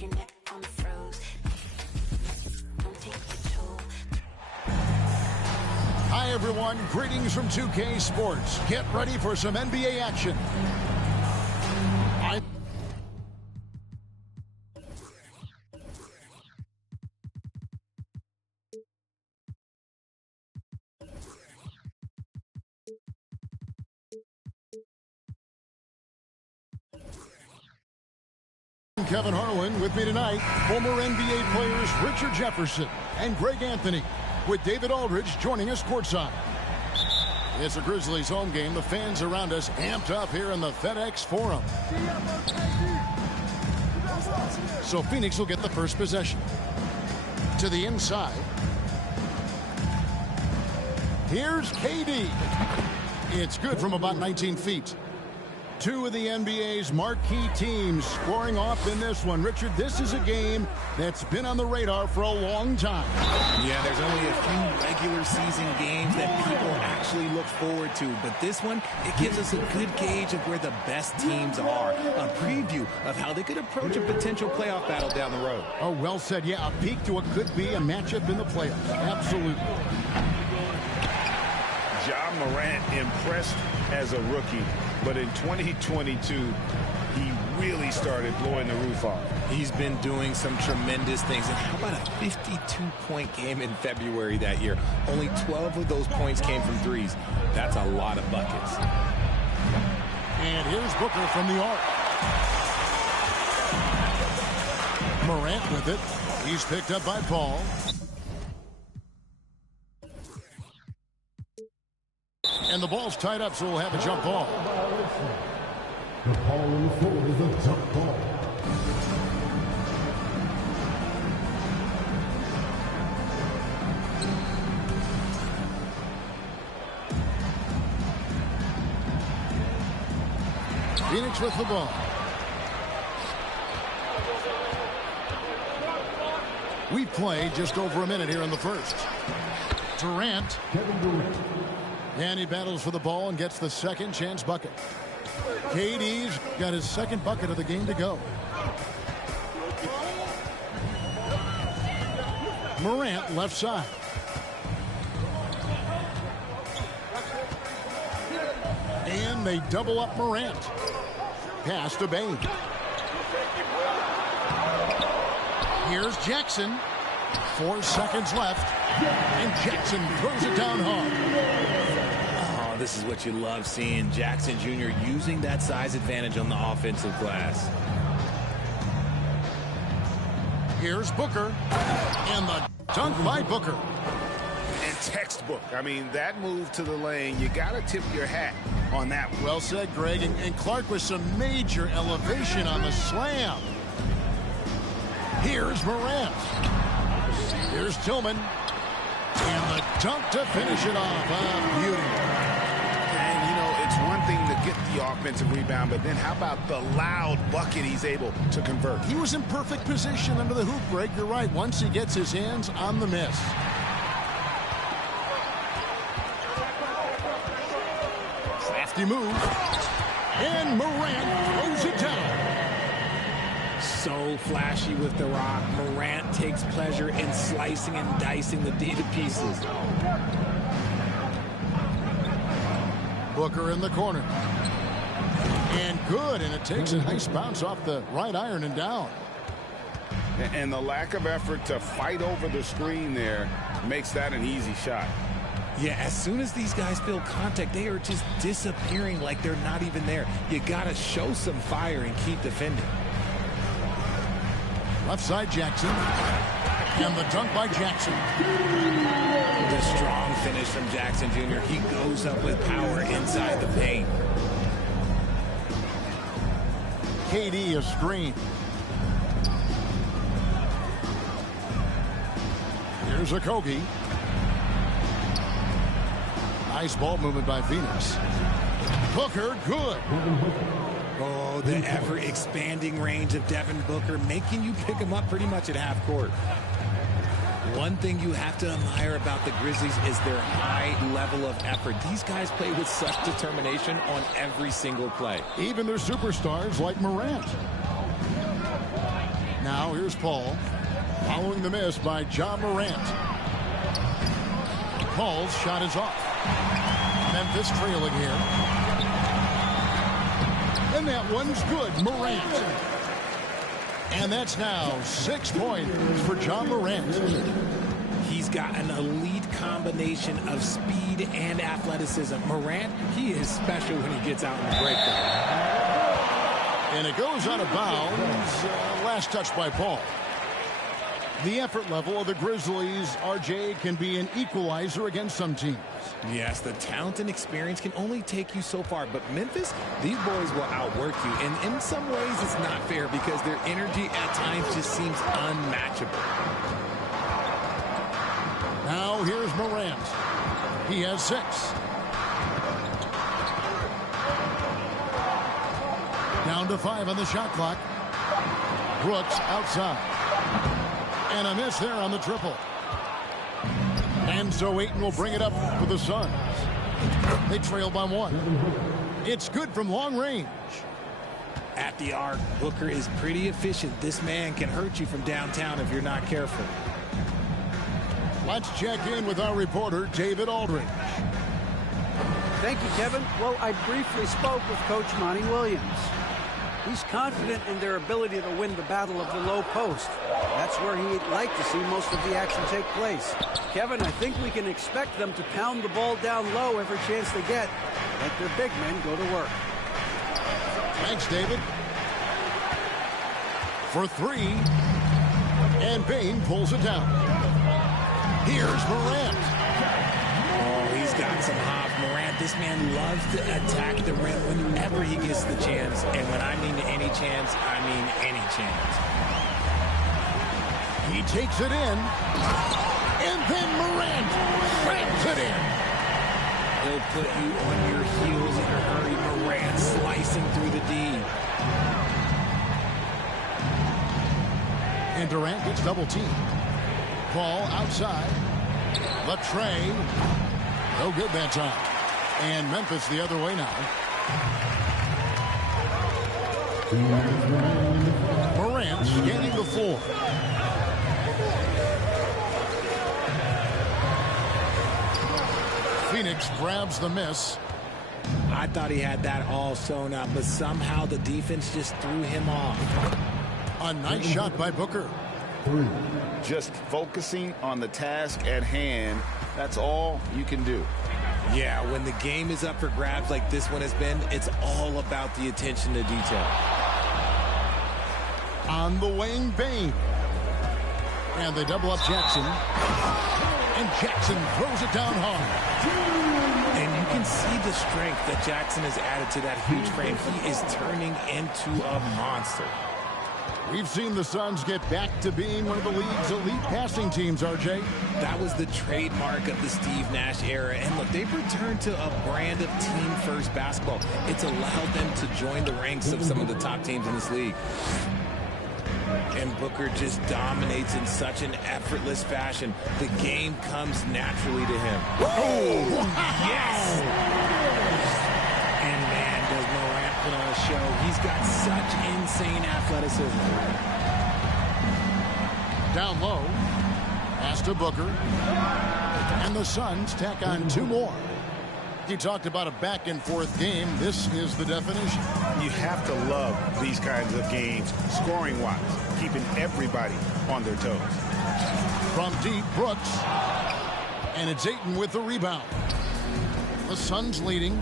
your neck on froze. Don't take control. Hi, everyone. Greetings from 2K Sports. Get ready for some NBA action. Kevin Harlan with me tonight. Former NBA players Richard Jefferson and Greg Anthony, with David Aldridge joining us courtside. It's a Grizzlies home game. The fans around us amped up here in the FedEx Forum. So Phoenix will get the first possession. To the inside. Here's KD. It's good from about 19 feet. Two of the NBA's marquee teams scoring off in this one. Richard, this is a game that's been on the radar for a long time. Yeah, there's only a few regular season games that people actually look forward to. But this one, it gives us a good gauge of where the best teams are. A preview of how they could approach a potential playoff battle down the road. Oh, well said. Yeah, a peek to what could be a matchup in the playoffs. Absolutely. Ja Morant impressed as a rookie, but in 2022, he really started blowing the roof off. He's been doing some tremendous things. And how about a 52-point game in February that year? Only 12 of those points came from threes. That's a lot of buckets. And here's Booker from the arc. Morant with it. He's picked up by Paul. And the ball's tied up, so we'll have a jump ball. The ball on the floor is a jump ball. Phoenix with the ball. We played just over a minute here in the first. Durant. Kevin Durant. And he battles for the ball and gets the second chance bucket. KD's got his second bucket of the game to go. Morant left side. And they double up Morant. Pass to Bain. Here's Jackson. 4 seconds left. And Jackson throws it down hard. This is what you love seeing. Jackson Jr. using that size advantage on the offensive glass. Here's Booker. And the dunk by Booker. And textbook. I mean, that move to the lane, you got to tip your hat on that one. Well said, Greg. And Clark with some major elevation on the slam. Here's Morant. Here's Tillman. And the dunk to finish it off. Beauty. And, you know, it's one thing to get the offensive rebound, but then how about the loud bucket he's able to convert? He was in perfect position under the hoop, Greg. You're right. Once he gets his hands on the miss. Crafty move. And Morant throws it down. So flashy with the rock. Morant takes pleasure in slicing and dicing the D to pieces. Booker in the corner. And good, and it takes a nice bounce off the right iron and down. And the lack of effort to fight over the screen there makes that an easy shot. Yeah, as soon as these guys feel contact, they are just disappearing like they're not even there. You got to show some fire and keep defending. Left side, Jackson. And the dunk by Jackson. The strong finish from Jackson Jr. He goes up with power inside the paint. KD a screen. Here's a Kogi. Nice ball movement by Phoenix. Booker, good. Oh, the ever-expanding range of Devin Booker, making you pick him up pretty much at half court. One thing you have to admire about the Grizzlies is their high level of effort. These guys play with such determination on every single play. Even their superstars like Morant. Now here's Paul. Following the miss by John Morant. Paul's shot is off. Memphis trailing here. And that one's good. Morant. And that's now 6 points for John Morant. He's got an elite combination of speed and athleticism. Morant, he is special when he gets out in the break, though. And it goes out of bounds. Last touch by Paul. The effort level of the Grizzlies, RJ, can be an equalizer against some teams. Yes, the talent and experience can only take you so far. But Memphis, these boys will outwork you. And in some ways, it's not fair because their energy at times just seems unmatchable. Now here's Morant. He has 6. Down to 5 on the shot clock. Brooks outside. And a miss there on the triple. And so Ayton will bring it up for the Suns. They trail by 1. It's good from long range. At the arc, Booker is pretty efficient. This man can hurt you from downtown if you're not careful. Let's check in with our reporter, David Aldridge. Thank you, Kevin. Well, I briefly spoke with Coach Monty Williams. He's confident in their ability to win the battle of the low post. That's where he'd like to see most of the action take place. Kevin, I think we can expect them to pound the ball down low every chance they get. Let their big men go to work. Thanks, David. For 3. And Bain pulls it down. Here's Morant. Oh, he's got some hop. Morant, this man loves to attack the rim whenever he gets the chance. And when I mean any chance, I mean any chance. He takes it in. And then Morant slams it in. He'll put you on your heels in a hurry. Morant slicing through the D. And Durant gets double teamed. Paul outside. Latrey. No good that time. And Memphis the other way now. Morant scanning the floor. Phoenix grabs the miss. I thought he had that all sewn up, but somehow the defense just threw him off. A nice shot by Booker. Just focusing on the task at hand, that's all you can do. Yeah, when the game is up for grabs like this one has been, it's all about the attention to detail. On the wing, Bain. And they double up Jackson. And Jackson throws it down hard. And you can see the strength that Jackson has added to that huge frame. He is turning into a monster. We've seen the Suns get back to being one of the league's elite passing teams, RJ. That was the trademark of the Steve Nash era. And look, they've returned to a brand of team-first basketball. It's allowed them to join the ranks of some of the top teams in this league. And Booker just dominates in such an effortless fashion. The game comes naturally to him. Oh, yes! And man, does Morant put on a show. He's got such insane athleticism. Down low. Pass to Booker. And the Suns tack on 2 more. You talked about a back-and-forth game. This is the definition. You have to love these kinds of games, scoring-wise, keeping everybody on their toes. From deep, Brooks. And it's Ayton with the rebound. The Suns leading.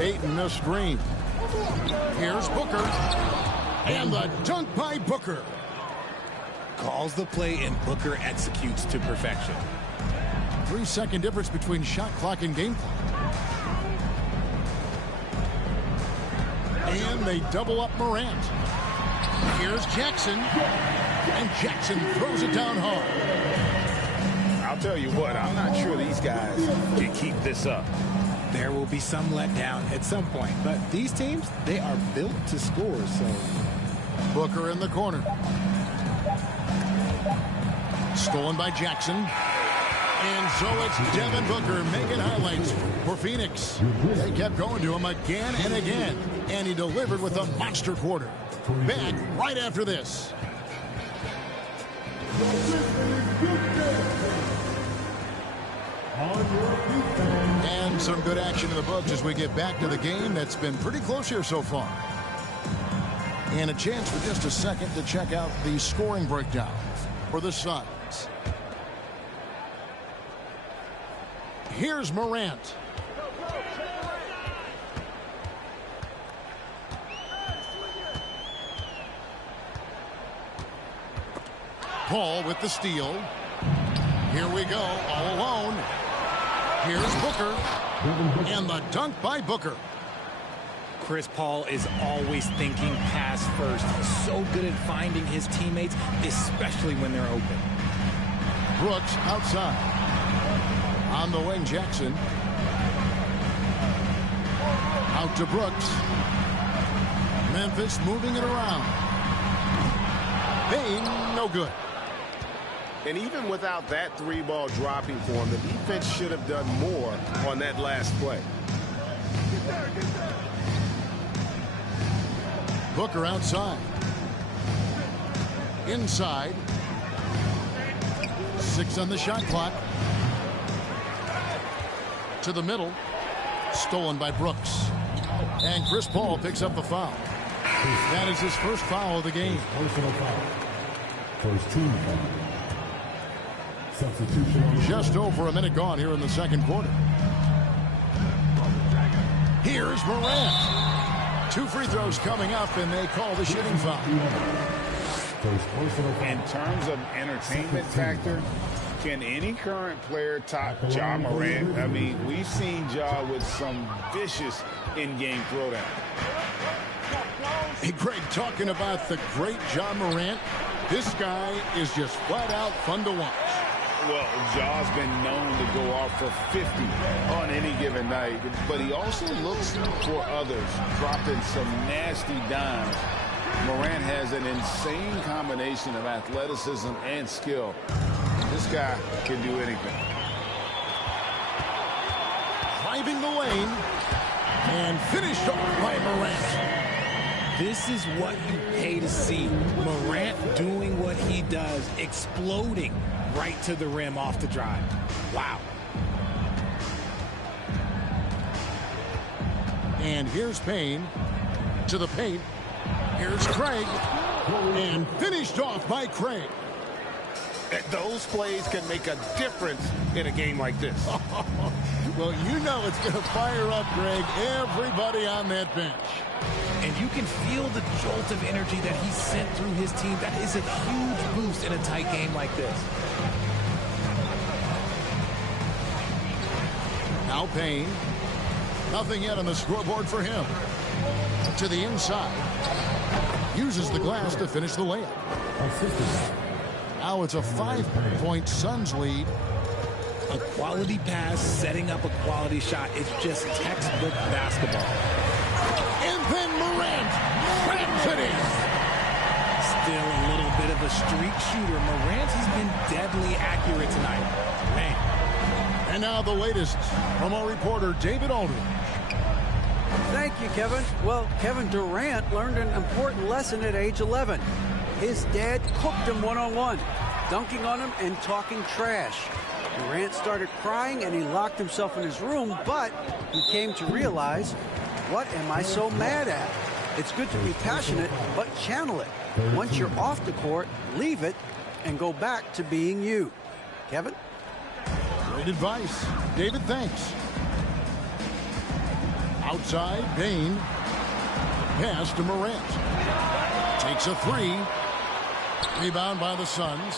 Ayton a screen. Here's Booker. And the dunk by Booker. Calls the play and Booker executes to perfection. 3-second difference between shot clock and game clock. And they double up Morant. Here's Jackson. And Jackson throws it down hard. I'll tell you what, I'm not sure these guys can keep this up. There will be some letdown at some point, but these teams, they are built to score, so. Booker in the corner. Stolen by Jackson. And so it's Devin Booker making highlights for Phoenix. They kept going to him again and again, and he delivered with a monster quarter. Back right after this. And some good action in the books as we get back to the game that's been pretty close here so far. And a chance for just a second to check out the scoring breakdown for the Suns. Here's Morant. Paul with the steal. Here we go, all alone. Here's Booker. And the dunk by Booker. Chris Paul is always thinking pass first. He's so good at finding his teammates, especially when they're open. Brooks outside. On the wing, Jackson. Out to Brooks. Memphis moving it around. Bain, no good. And even without that three-ball dropping for him, the defense should have done more on that last play. Booker outside. Inside. 6 on the shot clock. To the middle. Stolen by Brooks. And Chris Paul picks up the foul. That is his first foul of the game. Personal foul. First team foul. Substitution. Just over a minute gone here in the second quarter. Here's Morant. 2 free throws coming up, and they call the shooting foul. In terms of entertainment factor, can any current player top Ja Morant? I mean, we've seen Ja with some vicious in-game throwdown. Hey, Greg, talking about the great Ja Morant, this guy is just flat out fun to watch. Well, Ja's been known to go off for 50 on any given night, but he also looks for others, dropping some nasty dimes. Morant has an insane combination of athleticism and skill. This guy can do anything. Driving the lane and finished off by Morant. This is what you pay to see. Morant doing what he does, exploding right to the rim off the drive. Wow. And here's Payne to the paint. Here's Craig. And finished off by Craig. Those plays can make a difference in a game like this. Well, you know it's going to fire up, Greg, everybody on that bench. And you can feel the jolt of energy that he sent through his team. That is a huge boost in a tight game like this. Now Payne. Nothing yet on the scoreboard for him. To the inside. Uses the glass to finish the layup. Now it's a 5-point Suns lead. A quality pass, setting up a quality shot. It's just textbook basketball. And then Morant rams it in. Still a little bit of a streak shooter. Morant has been deadly accurate tonight. Man. And now the latest from our reporter, David Aldridge. Thank you, Kevin. Well, Kevin Durant learned an important lesson at age 11. His dad cooked him one-on-one, dunking on him and talking trash. Durant started crying and he locked himself in his room, but he came to realize, what am I so mad at? It's good to be passionate, but channel it. Once you're off the court, leave it and go back to being you. Kevin? Great advice. David, thanks. Outside, Payne. Pass to Morant. Takes a 3. Rebound by the Suns.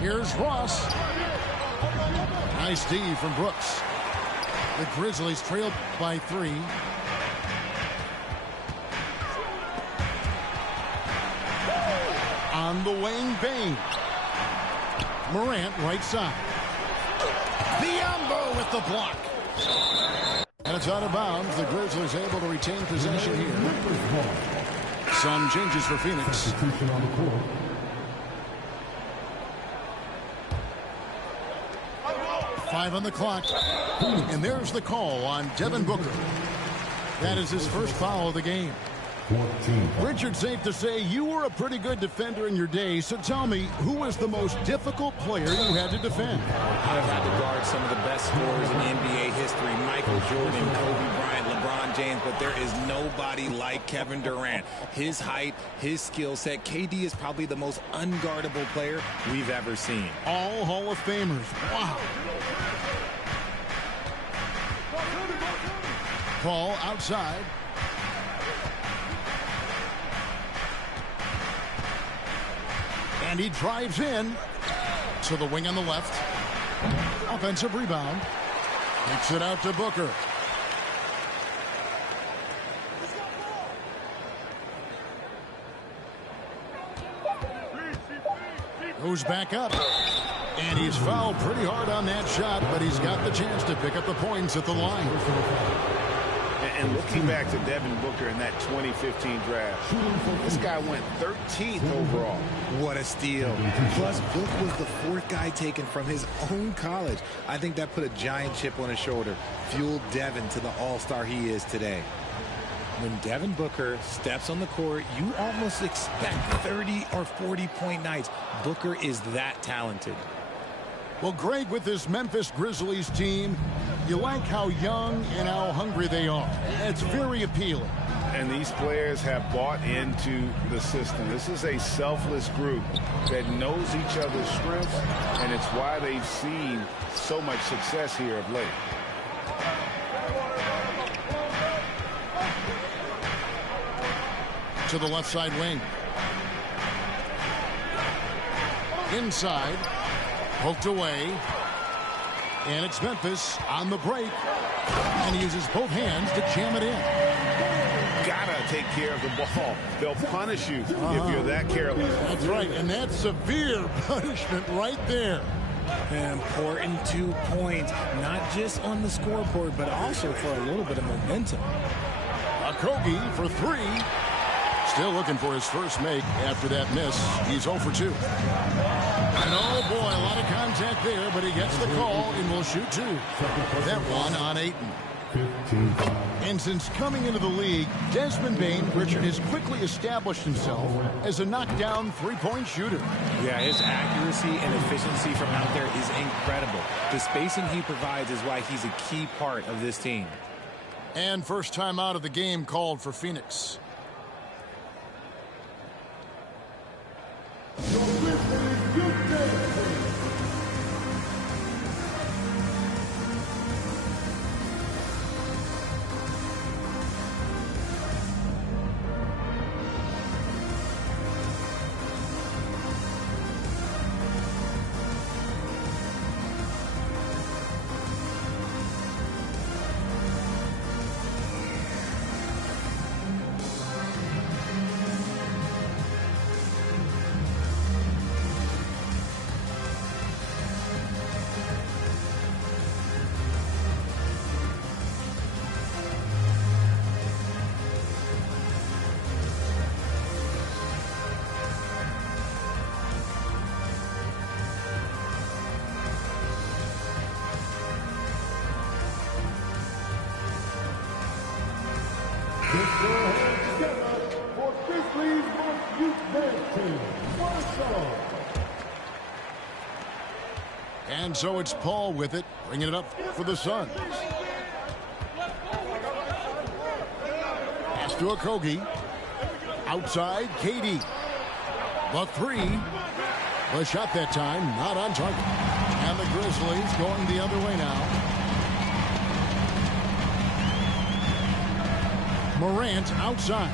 Here's Ross. Nice D from Brooks. The Grizzlies trailed by 3. On the wing, Bain. Morant right side. Biombo with the block. And it's out of bounds. The Grizzlies able to retain possession here. Some changes for Phoenix. 5 on the clock. And there's the call on Devin Booker. That is his first foul of the game. 14. Richard, safe to say you were a pretty good defender in your day. So tell me, who was the most difficult player you had to defend? I've had to guard some of the best scorers in NBA history. Michael Jordan, Kobe Bryant, LeBron James. But there is nobody like Kevin Durant. His height, his skill set. KD is probably the most unguardable player we've ever seen. All Hall of Famers. Wow. Paul outside. And he drives in to the wing on the left. Offensive rebound. Kicks it out to Booker. Goes back up. And he's fouled pretty hard on that shot, but he's got the chance to pick up the points at the line. And looking back to Devin Booker in that 2015 draft, this guy went 13th overall. What a steal. Plus, Book was the 4th guy taken from his own college. I think that put a giant chip on his shoulder, fueled Devin to the all-star he is today. When Devin Booker steps on the court, you almost expect 30 or 40-point nights. Booker is that talented. Well, Greg, with this Memphis Grizzlies team, you like how young and how hungry they are. It's very appealing. And these players have bought into the system. This is a selfless group that knows each other's strengths, and it's why they've seen so much success here of late. To the left side wing. Inside. Poked away. And it's Memphis on the break. And he uses both hands to jam it in. Gotta take care of the ball. They'll punish you if you're that careless. That's right. And that's severe punishment right there. An important 2 points, not just on the scoreboard, but also for a little bit of momentum. Okogie for 3. Still looking for his first make after that miss. He's 0 for 2. And oh boy, a lot of contact there, but he gets the call and will shoot 2. That one on Ayton. 15. And since coming into the league, Desmond Bane, Richard, has quickly established himself as a knockdown three-point shooter. Yeah, his accuracy and efficiency from out there is incredible. The spacing he provides is why he's a key part of this team. And first time out of the game called for Phoenix. And so it's Paul with it, bringing it up for the Suns. Pass to Okogie. Outside, KD. The 3. The shot that time, not on target. And the Grizzlies going the other way now. Morant outside.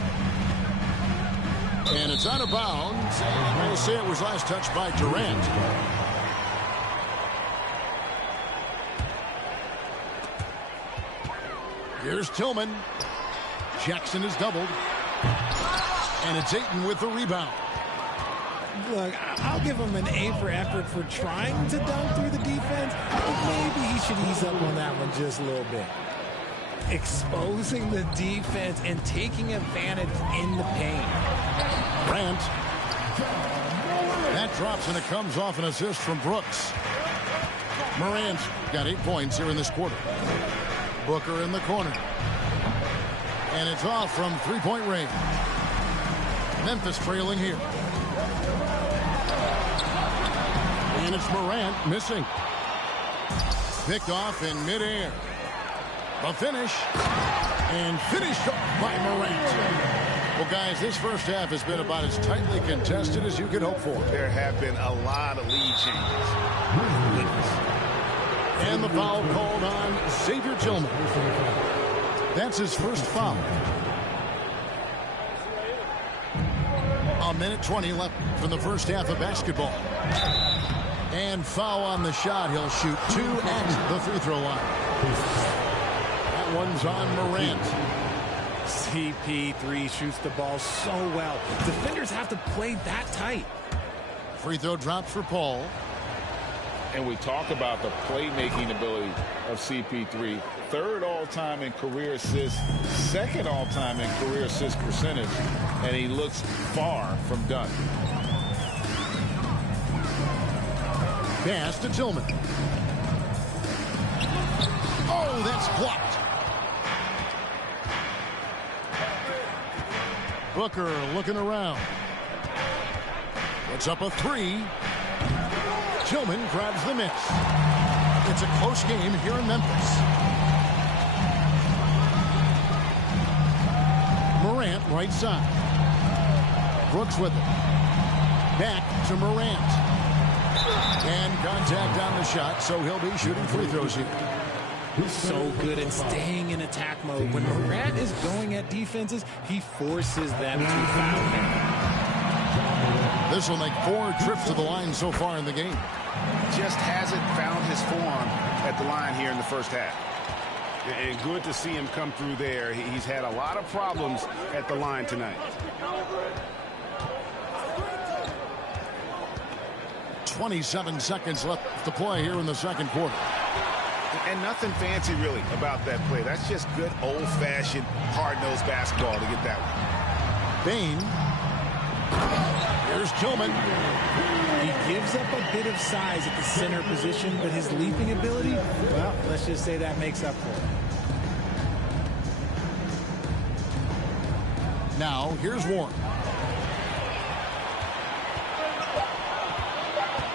And it's out of bounds. And we'll say it was last touched by Durant. Here's Tillman. Jackson is doubled. And it's Ayton with the rebound. Look, I'll give him an A for effort for trying to dunk through the defense, but maybe he should ease up on that one just a little bit. Exposing the defense and taking advantage in the paint. Grant. That drops and it comes off an assist from Brooks. Morant got 8 points here in this quarter. Booker in the corner. And it's off from three-point range. Memphis trailing here. And it's Morant missing. Picked off in midair. The finish. And finished off by Morant. Well, guys, this first half has been about as tightly contested as you could hope for. There have been a lot of lead changes. And the foul called on Xavier Tillman. That's his first foul. A minute 20 left from the first half of basketball. And foul on the shot. He'll shoot 2 at the free throw line. That one's on Morant. CP3 shoots the ball so well. Defenders have to play that tight. Free throw drops for Paul. And we talk about the playmaking ability of CP3. 3rd all-time in career assists, 2nd all-time in career assist percentage, and he looks far from done. Pass to Tillman. Oh, that's blocked. Booker looking around. Puts up a 3. Tillman grabs the miss. It's a close game here in Memphis. Morant right side. Brooks with it. Back to Morant. And contact on the shot, so he'll be shooting free throws here. So good at staying in attack mode. When Morant is going at defenses, he forces them to foul him. This will make 4 trips to the line so far in the game. Just hasn't found his form at the line here in the first half. And good to see him come through there. He's had a lot of problems at the line tonight. 27 seconds left to play here in the second quarter. And nothing fancy really about that play. That's just good old-fashioned hard-nosed basketball to get that one. Bain. Here's Tillman. He gives up a bit of size at the center position, but his leaping ability, well, let's just say that makes up for it. Now, here's Warren.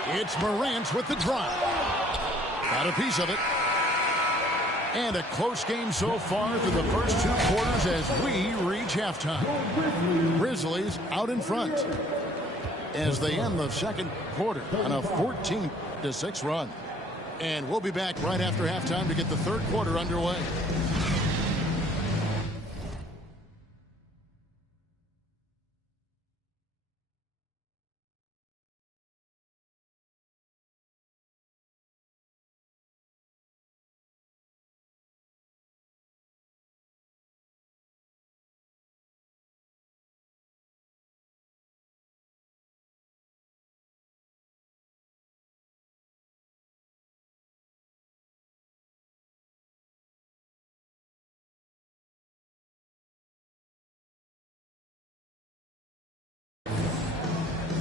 It's Morant with the drive. Got a piece of it. And a close game so far through the first 2 quarters as we reach halftime. Grizzlies out in front as they end the second quarter on a 14-6 run. And we'll be back right after halftime to get the third quarter underway.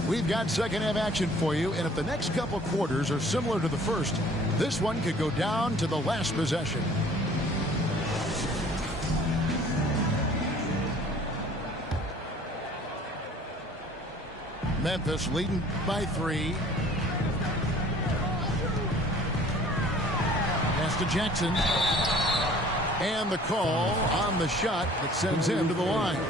We've got second half action for you, and if the next couple quarters are similar to the first, this one could go down to the last possession. Memphis leading by 3. Pass to Jackson. And the call on the shot that sends him to the line.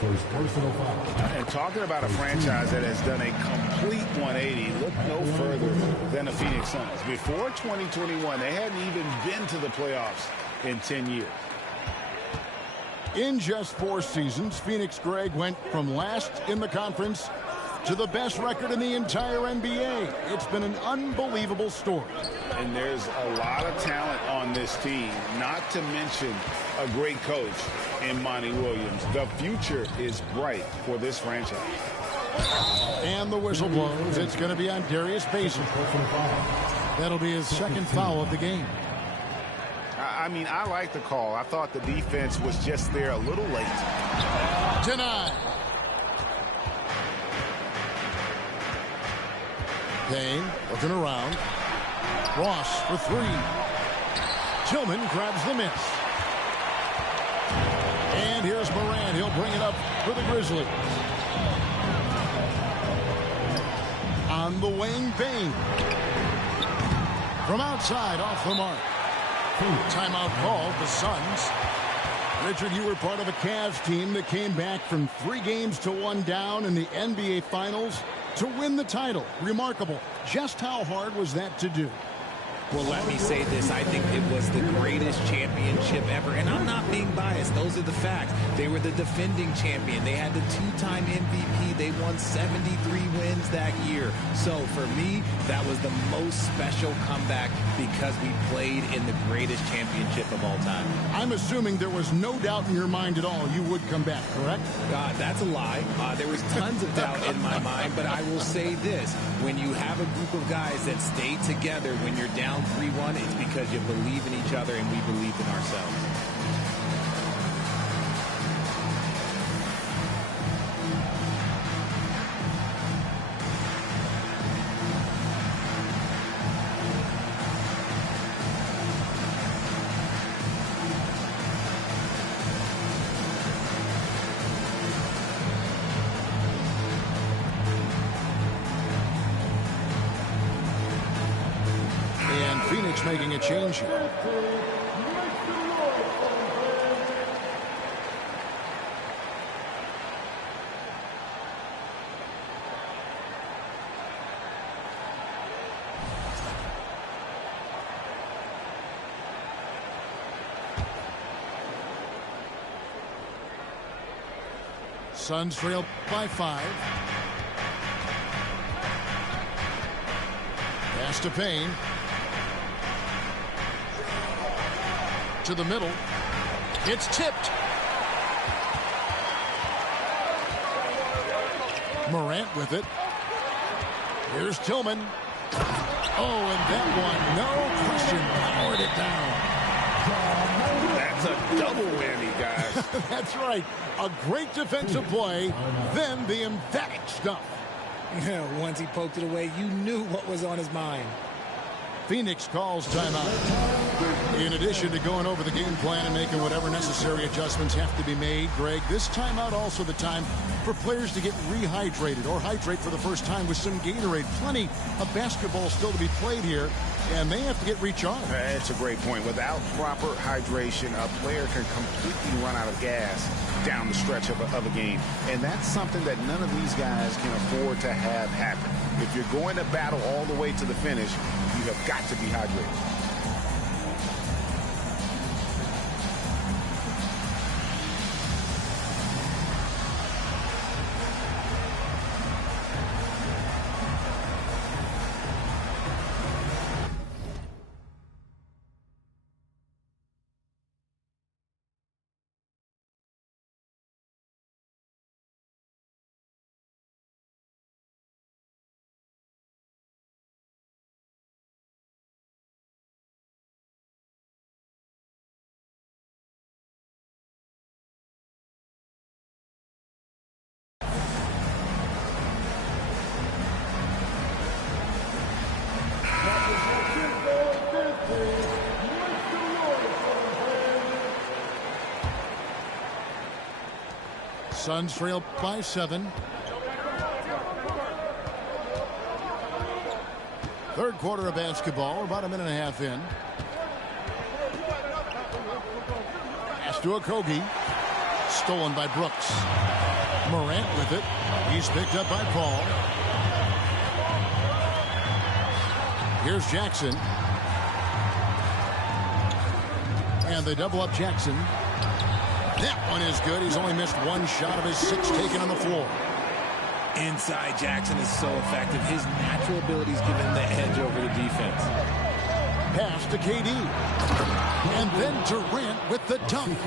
First personal foul. And talking about a franchise that has done a complete 180, look no further than the Phoenix Suns. Before 2021, they hadn't even been to the playoffs in 10 years. In just 4 seasons, Phoenix, Greg, went from last in the conference to the best record in the entire NBA. It's been an unbelievable story. And there's a lot of talent on this team, not to mention a great coach in Monty Williams. The future is bright for this franchise. And the whistle blows. It's going to be on Darius Bazley. That'll be his second foul of the game. I mean, I like the call. I thought the defense was just there a little late. Denied. Payne looking around. Ross for three. Tillman grabs the miss. And here's Morant. He'll bring it up for the Grizzlies. On the wing, Bain. From outside, off the mark. Timeout called, the Suns. Richard, you were part of a Cavs team that came back from 3 games to 1 down in the NBA Finals to win the title. Remarkable. Just how hard was that to do? Well, let me say this. I think it was the greatest championship ever. And I'm not being biased. Those are the facts. They were the defending champion. They had the 2-time MVP. They won 73 wins that year. So for me, that was the most special comeback because we played in the greatest championship of all time. I'm assuming there was no doubt in your mind at all you would come back, correct? That's a lie. There was tons of doubt in my mind, but I will say this. When you have a group of guys that stay together when you're down 3-1, it's because you believe in each other and we believed in ourselves. Phoenix making a change here. Suns trail by 5. Pass to Payne. To the middle. It's tipped. Morant with it. Here's Tillman. Oh, and that one, no question, powered it down. That's a double whammy, guys. That's right. A great defensive play, then the emphatic stuff. Once he poked it away, you knew what was on his mind. Phoenix calls timeout. In addition to going over the game plan and making whatever necessary adjustments have to be made, Greg, this timeout also the time for players to get rehydrated or hydrate for the first time with some Gatorade. Plenty of basketball still to be played here, and they have to get recharged. That's a great point. Without proper hydration, a player can completely run out of gas down the stretch of a game. And that's something that none of these guys can afford to have happen. If you're going to battle all the way to the finish, you have got to be hydrated. Suns trail by 7. Third quarter of basketball. We're about a minute and a half in. Pass to Okogie. Stolen by Brooks. Morant with it. He's picked up by Paul. Here's Jackson. And they double up Jackson. That one is good. He's only missed one shot of his 6 taken on the floor. Inside Jackson is so effective. His natural abilities give him the edge over the defense. Pass to KD. And then Durant with the dunk.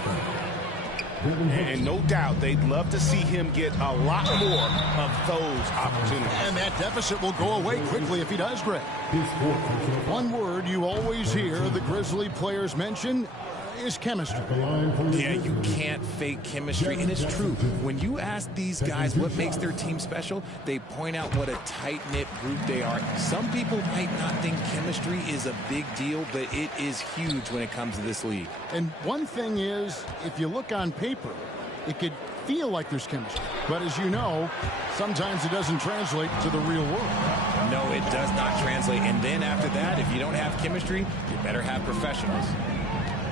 And no doubt they'd love to see him get a lot more of those opportunities. And that deficit will go away quickly if he does, Greg. One word you always hear the Grizzly players mention is chemistry. Yeah, you can't fake chemistry, and it's true. When you ask these guys what makes their team special, they point out what a tight-knit group they are. Some people might not think chemistry is a big deal, but it is huge when it comes to this league. And one thing is, if you look on paper, it could feel like there's chemistry. But as you know, sometimes it doesn't translate to the real world. No, it does not translate. And then after that, if you don't have chemistry, you better have professionals.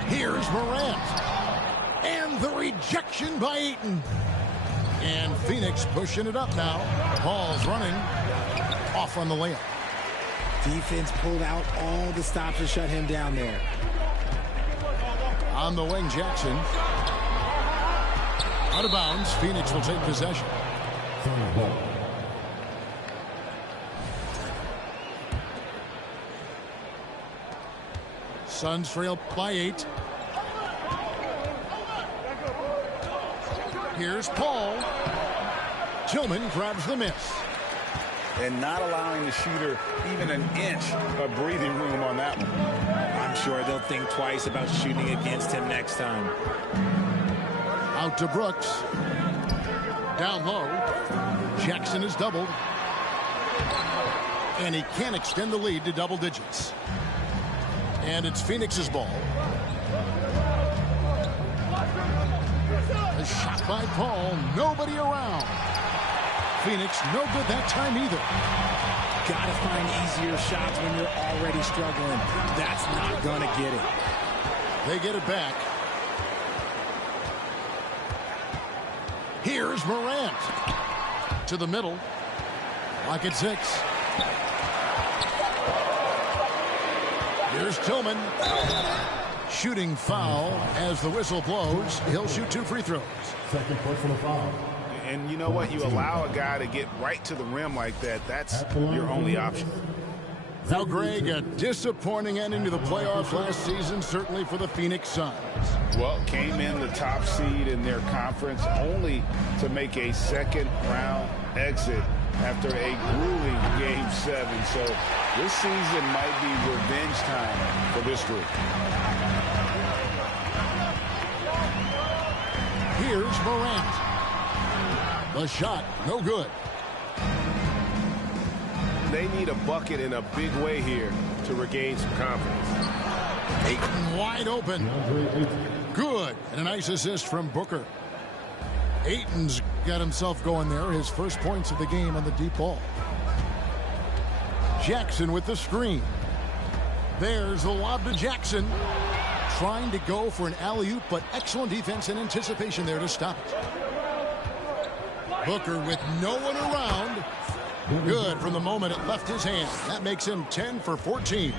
Here's Morant. And the rejection by Ayton. And Phoenix pushing it up now. Paul's running. Off on the layup. Defense pulled out all the stops to shut him down there. On the wing, Jackson. Out of bounds. Phoenix will take possession. Suns trail by 8. Here's Paul. Tillman grabs the miss. And not allowing the shooter even an inch of breathing room on that one. I'm sure they'll think twice about shooting against him next time. Out to Brooks. Down low. Jackson is doubled. And he can't extend the lead to double digits. And it's Phoenix's ball. A shot by Paul. Nobody around. Phoenix no good that time either. Gotta find easier shots when you're already struggling. That's not gonna get it. They get it back. Here's Morant. To the middle. Lock at 6. Here's Tillman. Shooting foul as the whistle blows. He'll shoot 2 free throws. Second personal foul. And you know what? You allow a guy to get right to the rim like that. That's your only option. Now, Greg, a disappointing ending to the playoffs last season, certainly for the Phoenix Suns. Well, came in the top seed in their conference only to make a second-round exit after a grueling Game 7. So this season might be revenge time for this group. Here's Morant. The shot, no good. They need a bucket in a big way here to regain some confidence. Ayton wide open. Good. And a nice assist from Booker. Ayton's got himself going there. His first points of the game on the deep ball. Jackson with the screen. There's the lob to Jackson. Trying to go for an alley-oop, but excellent defense and anticipation there to stop it. Booker with no one around. Good from the moment it left his hand. That makes him 10 for 14.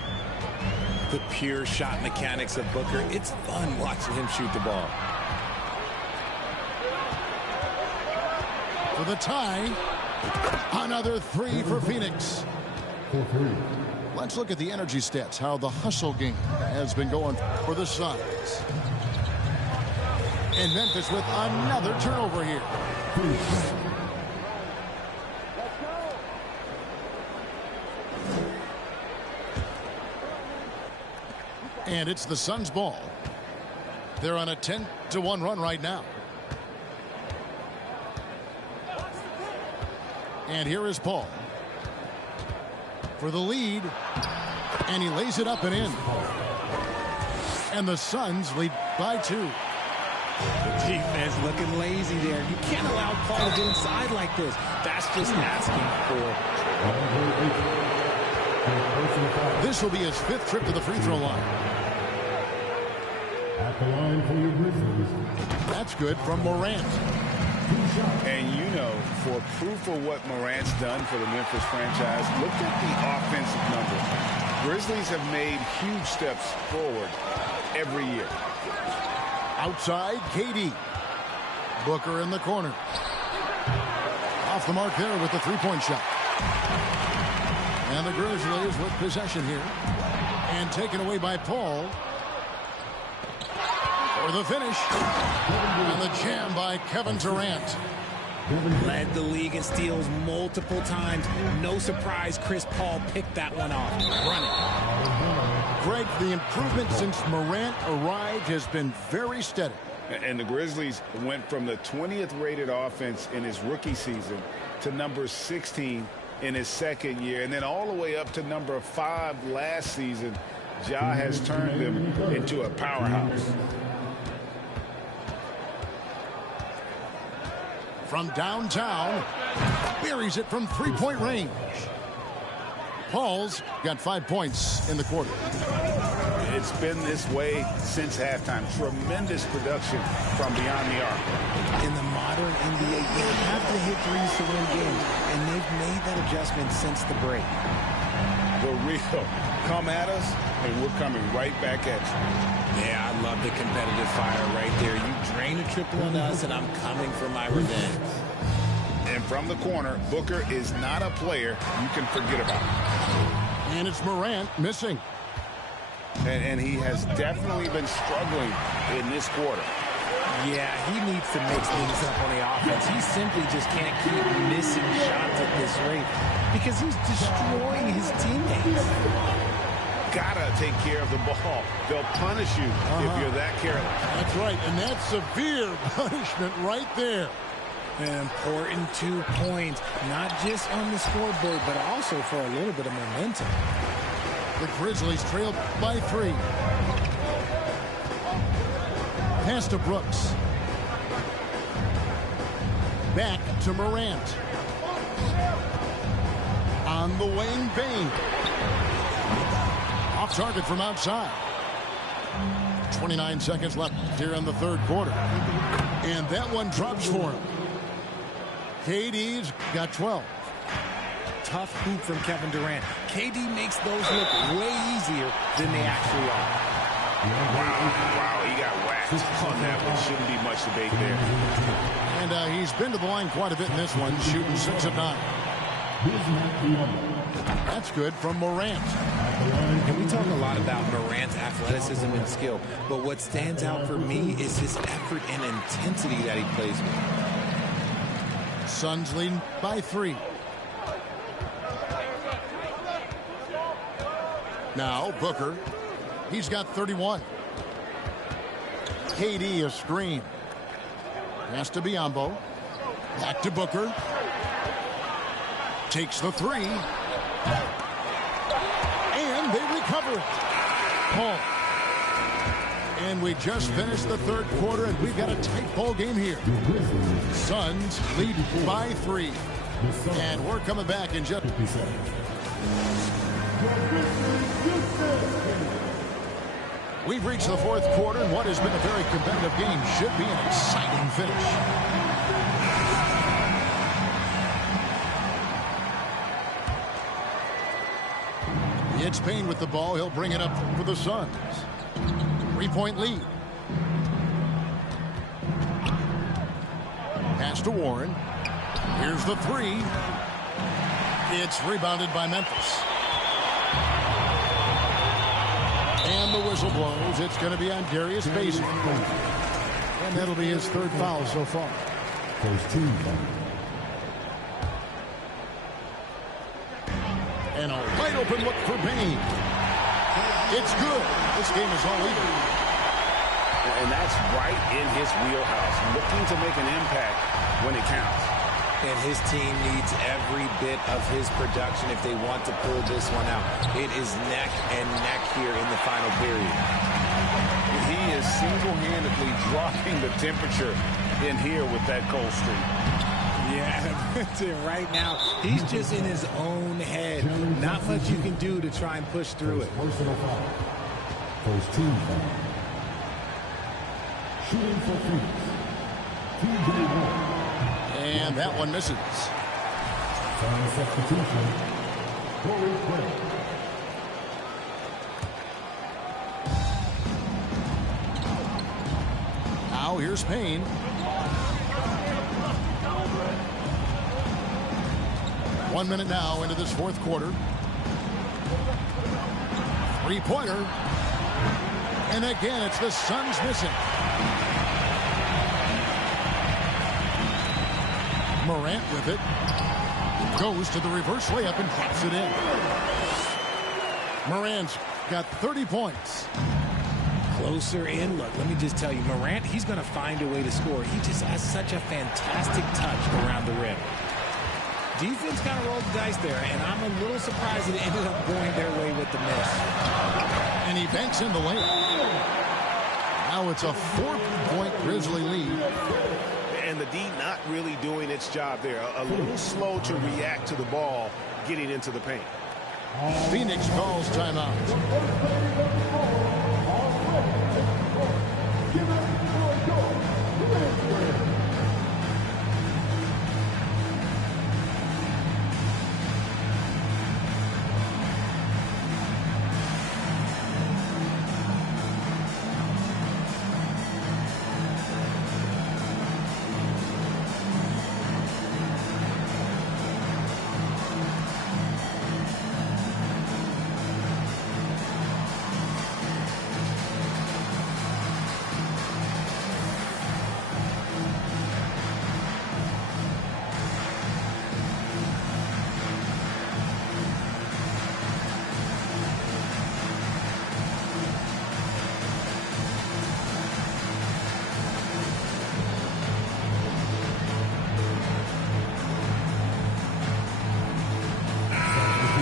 The pure shot mechanics of Booker. It's fun watching him shoot the ball. For the tie. Another 3 for Phoenix. Let's look at the energy stats, how the hustle game has been going for the Suns. And Memphis with another turnover here. And it's the Suns' ball. They're on a 10-1 run right now. And here is Paul for the lead. And he lays it up and in. And the Suns lead by 2. The defense looking lazy there. You can't allow Paul to get inside like this. That's just asking for. This will be his 5th trip to the free throw line. At the line for your Grizzlies. That's good from Morant. And you know, for proof of what Morant's done for the Memphis franchise, look at the offensive numbers. Grizzlies have made huge steps forward every year. Outside, KD. Booker in the corner. Off the mark there with the three-point shot. And the Grizzlies with possession here. And taken away by Paul. For the finish. And the jam by Kevin Durant. Led the league in steals multiple times. No surprise Chris Paul picked that one off. Run it. Greg, the improvement since Morant arrived has been very steady. And the Grizzlies went from the 20th rated offense in his rookie season to number 16 in his second year, and then all the way up to number 5 last season. Ja has turned them into a powerhouse. From downtown, buries it from three-point range. Paul's got 5 points in the quarter. It's been this way since halftime. Tremendous production from beyond the arc. In the modern NBA, you have to hit threes to win games, and they've made that adjustment since the break. The real come at us, and we're coming right back at you. Yeah, I love the competitive fire right there. You drain a triple on us, and I'm coming for my revenge. And from the corner, Booker is not a player you can forget about. And it's Morant missing. And he has definitely been struggling in this quarter. Yeah, he needs to mix things up on the offense. He simply just can't keep missing shots at this rate because he's destroying his teammates. Gotta take care of the ball. They'll punish you if you're that careless. That's right, and that's severe punishment right there. An important 2 points, not just on the scoreboard, but also for a little bit of momentum. The Grizzlies trailed by 3. Pass to Brooks. Back to Morant. On the wing, Bain. Off target from outside. 29 seconds left here in the third quarter. And that one drops for him. KD's got 12. Tough hoop from Kevin Durant. KD makes those look way easier than they actually are. Wow, he got whacked on that one. Shouldn't be much debate there. And he's been to the line quite a bit in this one, shooting 6 of 9. That's good from Morant. And we talk a lot about Morant's athleticism and skill, but what stands out for me is his effort and intensity that he plays with. Suns leading by 3. Now Booker. He's got 31. KD a screen. Has to be Biombo. Back to Booker. Takes the 3. And they recover it. Paul. And we just finished the third quarter, and we've got a tight ball game here. Suns lead by 3. And we're coming back in just... We've reached the fourth quarter, and what has been a very competitive game should be an exciting finish. It's Payne with the ball. He'll bring it up for the Suns. 3-point lead. Pass to Warren. Here's the 3. It's rebounded by Memphis. And the whistle blows. It's going to be on Darius Bazley. And that'll be his 3rd foul so far. First team foul. And a wide open look for Bain. It's good. This game is all even. And that's right in his wheelhouse. Looking to make an impact when it counts. And his team needs every bit of his production if they want to pull this one out. It is neck and neck here in the final period. He is single-handedly dropping the temperature in here with that cold streak. Yeah, right now, he's just in his own head. Not much you can do to try and push through it. Personal foul. First team foul. Shooting for Phoenix. TJ Warren. And that one misses. Final substitution. Corey Craig. Now here's Payne. One minute now into this fourth quarter. 3-pointer. And again, it's the Suns missing. Morant with it. Goes to the reverse layup and drops it in. Morant's got 30 points. Closer in. Look, let me just tell you, Morant, he's going to find a way to score. He just has such a fantastic touch around the rim. Defense kind of rolled the dice there, and I'm a little surprised that it ended up going their way with the miss. And he banks in the layup. Now it's a 4-point Grizzly lead. And the D not really doing its job there. A little slow to react to the ball getting into the paint. Phoenix calls timeout.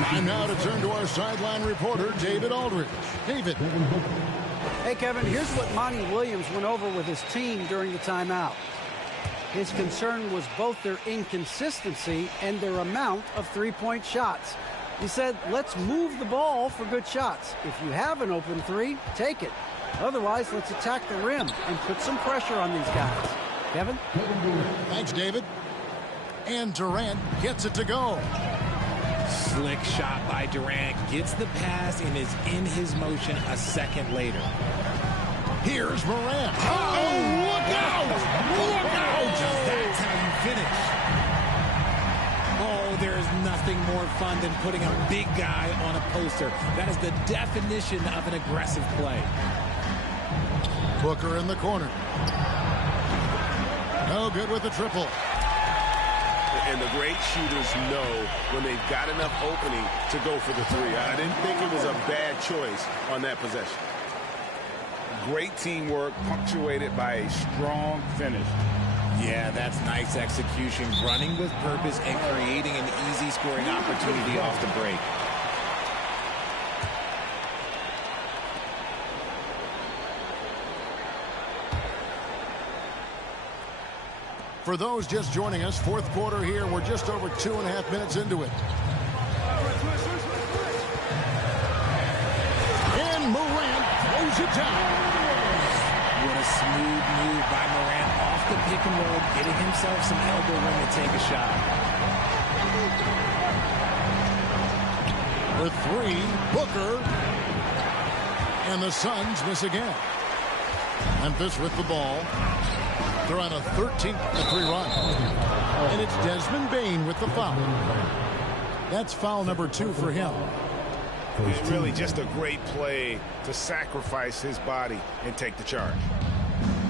Time now to turn to our sideline reporter, David Aldridge. David. Hey, Kevin, here's what Monty Williams went over with his team during the timeout. His concern was both their inconsistency and their amount of three-point shots. He said, let's move the ball for good shots. If you have an open three, take it. Otherwise, let's attack the rim and put some pressure on these guys. Kevin? Thanks, David. And Durant gets it to go. Slick shot by Durant. Gets the pass and is in his motion a second later. Here's Morant. Oh, look out! Look out! That's how you finish. Oh, there is nothing more fun than putting a big guy on a poster. That is the definition of an aggressive play. Booker in the corner. No good with the triple. And the great shooters know when they've got enough opening to go for the three. I didn't think it was a bad choice on that possession. Great teamwork punctuated by a strong finish. Yeah, that's nice execution. Running with purpose and creating an easy scoring opportunity off the break. For those just joining us, fourth quarter here. We're just over 2.5 minutes into it. And Morant throws it down. What a smooth move by Morant off the pick and roll, getting himself some elbow room to take a shot. For three, Booker. And the Suns miss again. Memphis with the ball. They're on a 13-3 run. And it's Desmond Bane with the foul. That's foul number 2 for him. It's really just a great play to sacrifice his body and take the charge.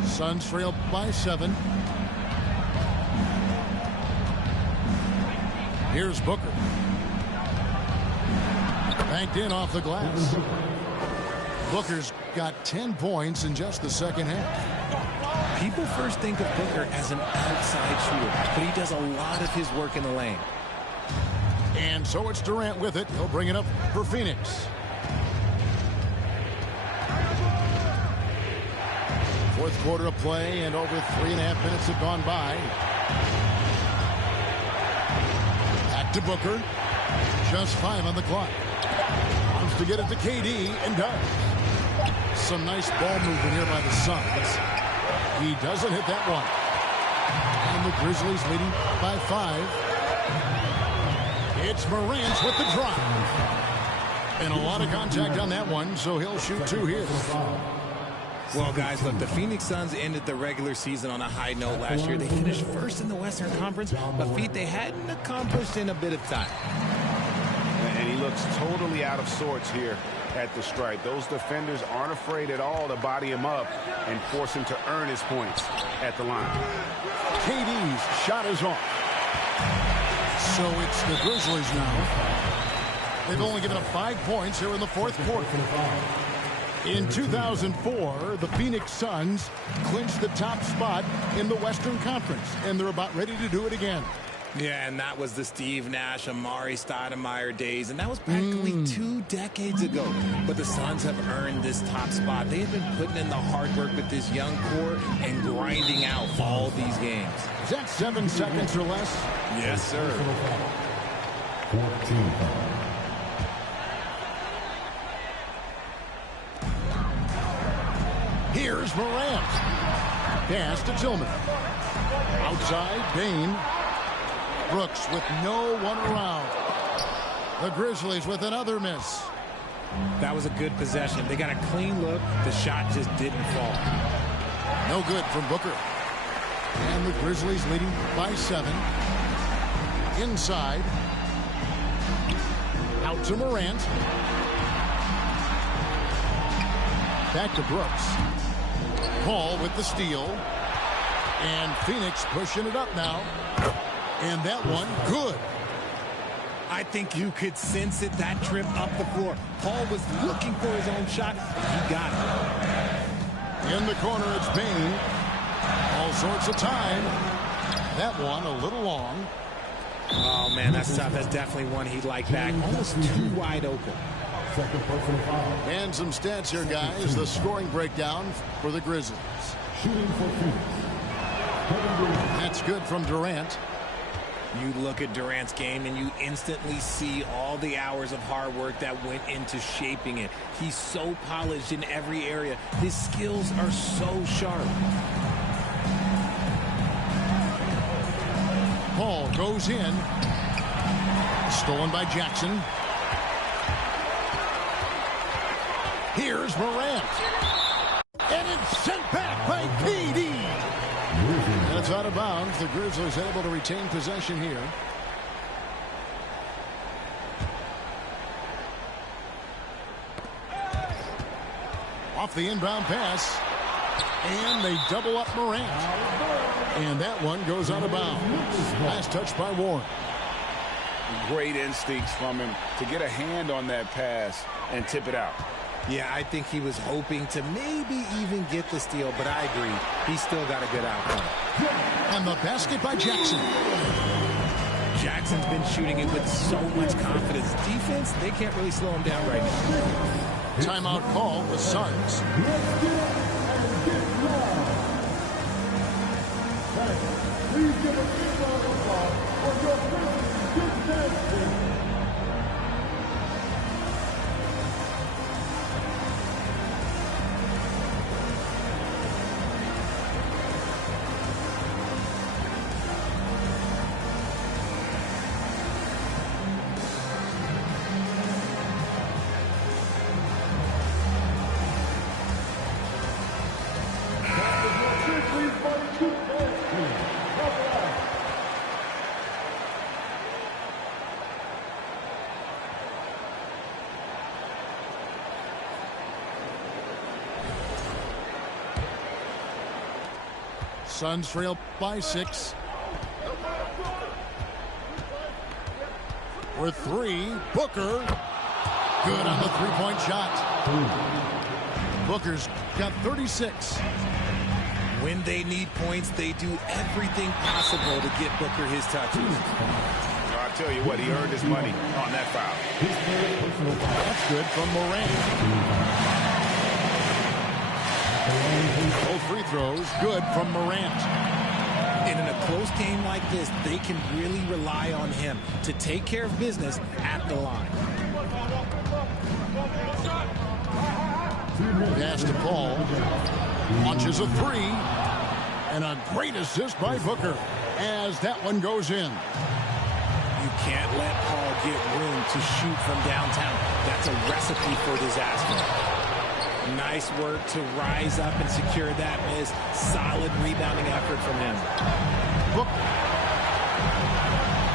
Suns trail by 7. Here's Booker. Banked in off the glass. Booker's got 10 points in just the second half. People first think of Booker as an outside shooter, but he does a lot of his work in the lane. And so it's Durant with it. He'll bring it up for Phoenix. Fourth quarter of play, and over 3.5 minutes have gone by. Back to Booker. Just 5 on the clock. Wants to get it to KD, and does. Some nice ball movement here by the Suns. He doesn't hit that one. And the Grizzlies leading by 5. It's Morant with the drive. And a lot of contact on that one, so he'll shoot 2 here. Well, guys, look, the Phoenix Suns ended the regular season on a high note last year. They finished first in the Western Conference, a feat they hadn't accomplished in a bit of time. And he looks totally out of sorts here at the stripe. Those defenders aren't afraid at all to body him up and force him to earn his points at the line. KD's shot is off. So it's the Grizzlies now. They've only given up 5 points here in the fourth quarter. In 2004, the Phoenix Suns clinched the top spot in the Western Conference, and they're about ready to do it again. Yeah, and that was the Steve Nash, Amari Stoudemire days, and that was practically 2 decades ago. But the Suns have earned this top spot. They have been putting in the hard work with this young core and grinding out all these games. Is that 7 seconds or less? Yes, sir. 14. Here's Morant. Pass to Tillman. Outside, Bain. Brooks with no one around. The Grizzlies with another miss. That was a good possession. They got a clean look. The shot just didn't fall. No good from Booker. And the Grizzlies leading by 7. Inside. Out to Morant. Back to Brooks. Paul with the steal. And Phoenix pushing it up now. And that one, good. I think you could sense it, that trip up the floor. Paul was looking for his own shot, and he got it. In the corner, it's Bain. All sorts of time. That one a little long. Oh, man, that's tough. That's definitely one he'd like back. Almost too wide open. Second personal foul. And some stats here, guys. The scoring breakdown for the Grizzlies. Shooting for Phoenix. That's good from Durant. You look at Durant's game and you instantly see all the hours of hard work that went into shaping it. He's so polished in every area. His skills are so sharp. Paul goes in. Stolen by Jackson. Here's Morant. And it's sent back by KD. That's out of bounds. The Grizzlies able to retain possession here. Off the inbound pass. And they double up Morant. And that one goes out of bounds. Last touch by Warren. Great instincts from him to get a hand on that pass and tip it out. Yeah, I think he was hoping to maybe even get the steal, but I agree. He still got a good outcome. And the basket by Jackson. Jackson's been shooting it with so much confidence. Defense, they can't really slow him down right now. Timeout call, the Suns. Please give a big round of applause for your Grizzlies defense team. Suns trail by 6. For 3, Booker. Good on the three-point shot. Booker's got 36. When they need points, they do everything possible to get Booker his touches. I'll tell you what, he earned his money on that foul. That's good from Morant. Both free throws, good from Morant. And in a close game like this, they can really rely on him to take care of business at the line. Pass to Paul. Launches a 3. And a great assist by Booker as that one goes in. You can't let Paul get room to shoot from downtown. That's a recipe for disaster. Nice work to rise up and secure that miss. Solid rebounding effort from him. Booker.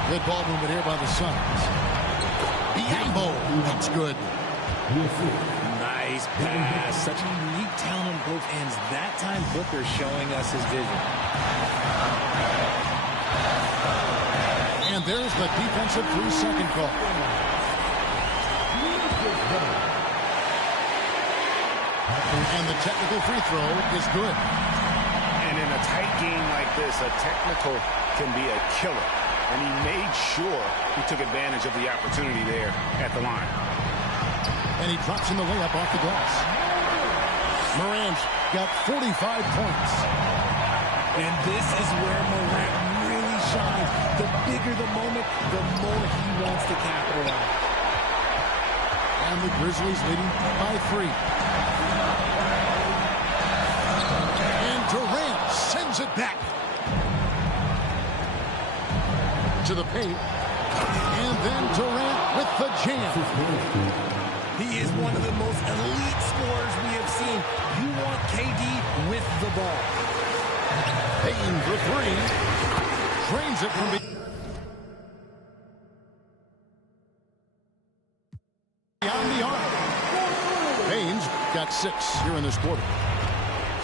Good ball movement here by the Suns. Biombo. That's good. Nice pass. Such a unique talent on both ends. That time Booker showing us his vision. And there's the defensive 3-second call. And the technical free throw is good. And in a tight game like this, a technical can be a killer. And he made sure he took advantage of the opportunity there at the line. And he drops in the layup off the glass. Morant's got 45 points. And this is where Morant really shines. The bigger the moment, the more he wants to capitalize. And the Grizzlies leading by 3. And Durant sends it back to the paint. And then Durant with the jam. He is one of the most elite scorers we have seen. You want KD with the ball. Payton for 3. Drains it from beyond the arc. Payton's got 6 here in this quarter.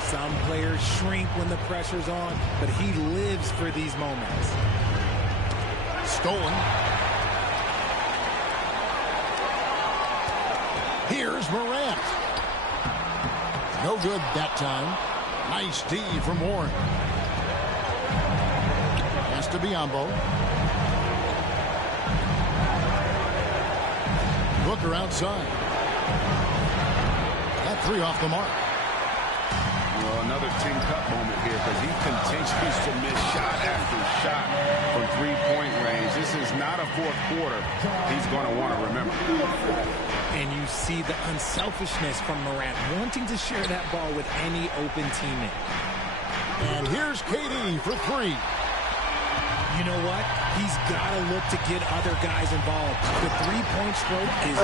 Some players shrink when the pressure's on, but he lives for these moments. Stolen. Here's Morant. No good that time. Nice D from Warren. Has to be Biombo. Booker outside. That 3 off the mark. Well, another tin cup moment here because he continues to miss shot after shot from three-point range. This is not a fourth quarter he's going to want to remember. And you see the unselfishness from Morant, wanting to share that ball with any open teammate. And here's KD for 3. You know what? He's got to look to get other guys involved. The three-point stroke is...